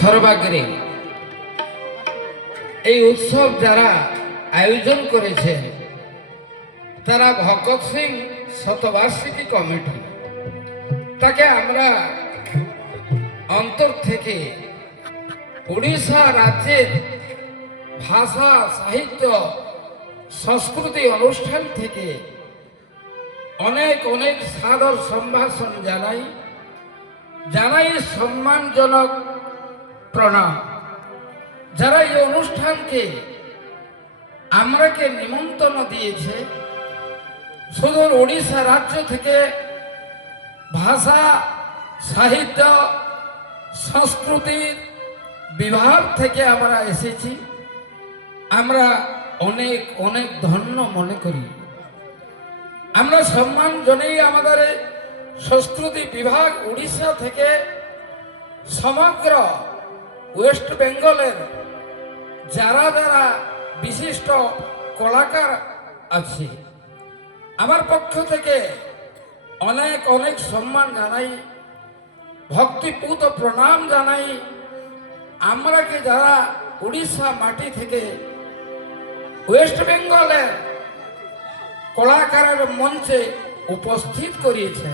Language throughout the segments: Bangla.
সর্বাগ্রে এই উৎসব যারা আয়োজন করেছেন তারা ভগৎ সিং শতবার্ষিকী কমিটি, তাকে আমরা অন্তর থেকে উড়িষ্যা রাজ্যের ভাষা সাহিত্য সংস্কৃতি অনুষ্ঠান থেকে অনেক অনেক সাদর সম্ভাষণ জানাই সম্মানজনক প্রণাম। যারা এই অনুষ্ঠানকে আমরাকে নিমন্ত্রণ দিয়েছে, সুদূর ওড়িশা রাজ্য থেকে ভাষা সাহিত্য সংস্কৃতির বিভাগ থেকে আমরা এসেছি, আমরা অনেক অনেক ধন্য মনে করি। আমরা সম্মান জানাই আমাদের সংস্কৃতি বিভাগ উড়িষ্যা থেকে সমগ্র ওয়েস্ট বেঙ্গলের যারা যারা বিশিষ্ট কলাকার আছে, আমার পক্ষ থেকে অনেক অনেক সম্মান জানাই, ভক্তিপূত প্রণাম জানাই। আমরাকে যারা উড়িষ্যা মাটি থেকে ওয়েস্ট বেঙ্গলের কলাকারের মঞ্চে উপস্থিত করিয়েছে,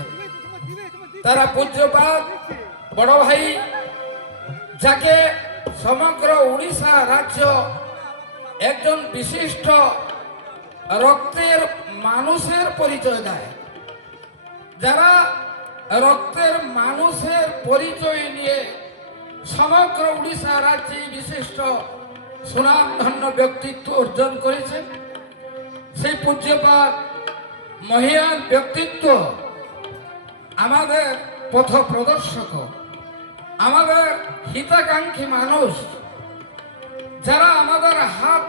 তারা পূজ্যপাত বড় ভাই, যাকে সমগ্র উড়িষ্যা রাজ্য একজন বিশিষ্ট রক্তের মানুষের পরিচয় দেয়। যারা রক্তের মানুষের পরিচয় নিয়ে সমগ্র উড়িষ্যা রাজ্যে বিশিষ্ট সুনামধন্য ব্যক্তিত্ব অর্জন করেছেন, সেই পূজ্যপাত মহিয়ান ব্যক্তিত্ব আমাদের পথ প্রদর্শক, আমাদের হিতাকাঙ্ক্ষী মানুষ, যারা আমাদের হাত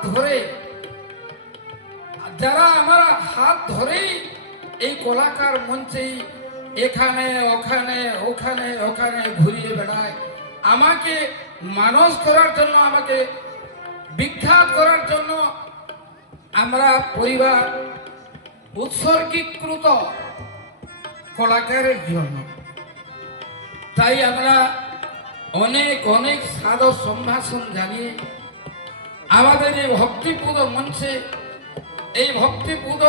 ধরেই এই কলাকার মঞ্চে এখানে ওখানে ওখানে ওখানে ঘুরিয়ে বেড়ায়, আমাকে মানুষ করার জন্য, আমাকে বিখ্যাত করার জন্য আমরা পরিবার উৎসর্গীকৃত কলাকারের জন্য। তাই আমরা অনেক অনেক সাদর সম্ভাষণ জানিয়ে আমাদের এই ভক্তিপূত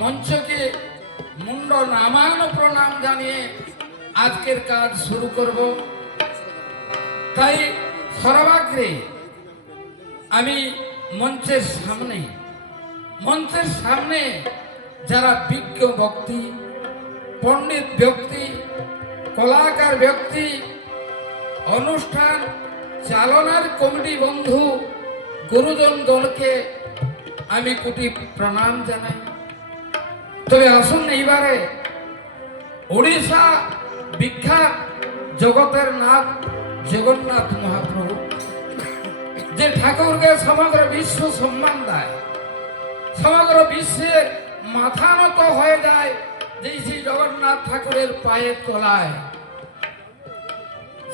মঞ্চকে মুন্ড নামানো প্রণাম জানিয়ে আজকের কাজ শুরু করব। তাই সর্বাগ্রে আমি মঞ্চের সামনে যারা বিজ্ঞ ব্যক্তি, পণ্ডিত ব্যক্তি, কলাকার ব্যক্তি, অনুষ্ঠান চালনার কমিটি বন্ধু, গুরুজন দলকে আমি কোটি প্রণাম জানাই। তবে আসুন এইবারে ওড়িশা বিখ্যাত জগতের নাথ জগন্নাথ মহাপ্রভু, যে ঠাকুরকে সমগ্র বিশ্ব সম্মান দেয়, সমগ্র বিশ্বের মাথা নত হয়ে যায় যে শ্রী জগন্নাথ ঠাকুরের পায়ের তলায়,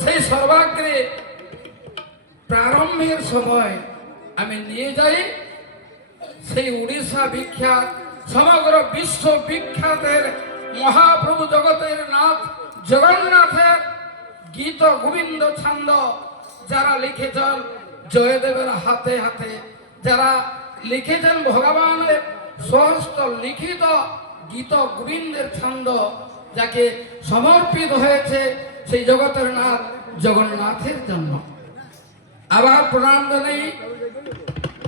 সেই সর্বাগ্রে প্রারম্ভের সময় আমি নিয়ে যাই সেই উড়িষ্যা বিখ্যাত, সমগ্র বিশ্ব বিখ্যাতের মহাপ্রভু জগতের নাথ জগন্নাথের গীত গোবিন্দ ছন্দ যারা লিখেছেন জয়দেবের হাতে হাতে, যারা লিখেছেন ভগবানের স্বহস্ত লিখিত গীত গোবিন্দের ছন্দ, যাকে সমর্পিত হয়েছে সেই জগতের নাথ জগন্নাথের জন্য। আবার প্রণাম জানাই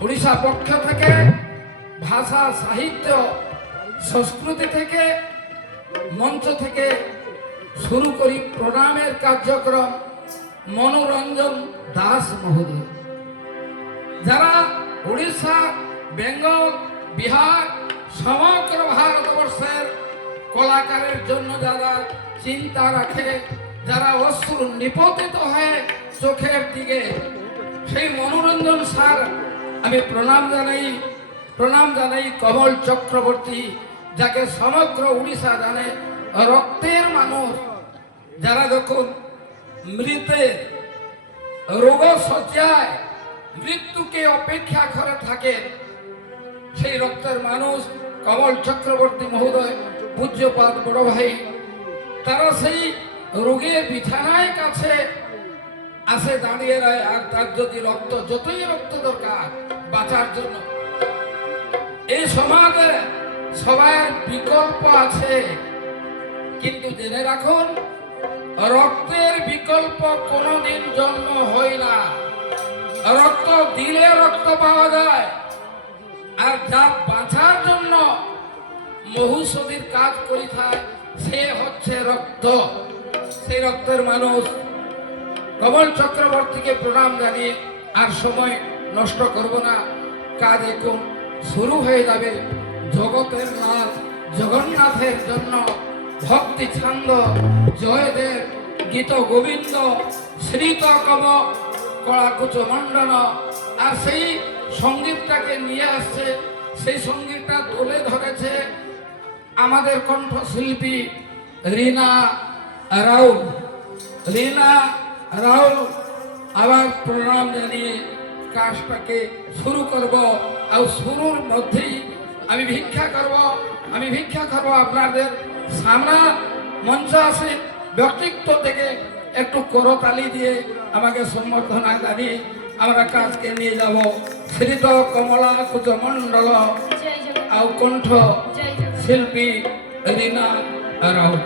উড়িষ্যা পক্ষ থেকে, ভাষা সাহিত্য সংস্কৃতি থেকে, মঞ্চ থেকে শুরু করি প্রণামের কার্যক্রম মনোরঞ্জন দাস মহোদয়, যারা উড়িষ্যা, বেঙ্গল, বিহার, সমগ্র ভারতবর্ষের কলাকারের জন্য যারা চিন্তা রাখে, যারা অশ্রু নিপতিত হয়ে চোখের দিকে, সেই মনোরঞ্জন স্যার আমি প্রণাম জানাই কমল চক্রবর্তী, যাকে সমগ্র উড়িষ্যা জানে, রক্তের মানুষ, যারা যখন মৃতের রোগ শয্যায় মৃত্যুকে অপেক্ষা করে থাকে, সেই রক্তের মানুষ কমল চক্রবর্তী মহোদয়, পূজ্যপাদ বড় ভাই, তারা সেই রোগের বিছানায় কাছে আসে দাঁড়িয়ে রয়, আর তার যদি রক্ত, যতই রক্ত দরকার বাঁচার জন্য। এই সমাজে সবার বিকল্প আছে, কিন্তু জেনে রাখুন রক্তের বিকল্প কোনোদিন জন্ম হয় না। রক্ত দিলে রক্ত পাওয়া যায়, আর যা বাঁচার জন্য মহুষধির কাজ করি থাকে সে হচ্ছে রক্ত। সেই রক্তের মানুষ কমল চক্রবর্তীকে প্রণাম জানিয়ে আর সময় নষ্ট করব না, কাজ এখন শুরু হয়ে যাবে। জগতের নাথ জগন্নাথের জন্য ভক্তি ছন্দ জয়দেব গীত গোবিন্দ শ্রীত কম কড়াকুচ মণ্ডন, আর সেই সঙ্গীতটাকে নিয়ে আসছে, সেই সঙ্গীতটা তুলে ধরেছে আমাদের কণ্ঠশিল্পী রীনা রাউল। রীনা রাউল আবার প্রণাম জানিয়ে কাজটাকে শুরু করব। আর শুরুর মধ্যেই আমি ভিক্ষা করব আপনাদের সামনে মঞ্চ আসে ব্যক্তিত্ব থেকে একটু করতালি দিয়ে আমাকে সম্বর্ধনা জানিয়ে আমরা কাজকে নিয়ে যাব। শ্রীত কমলা কুচমণ্ডল আর কণ্ঠ শিল্পী রীনা রাউল।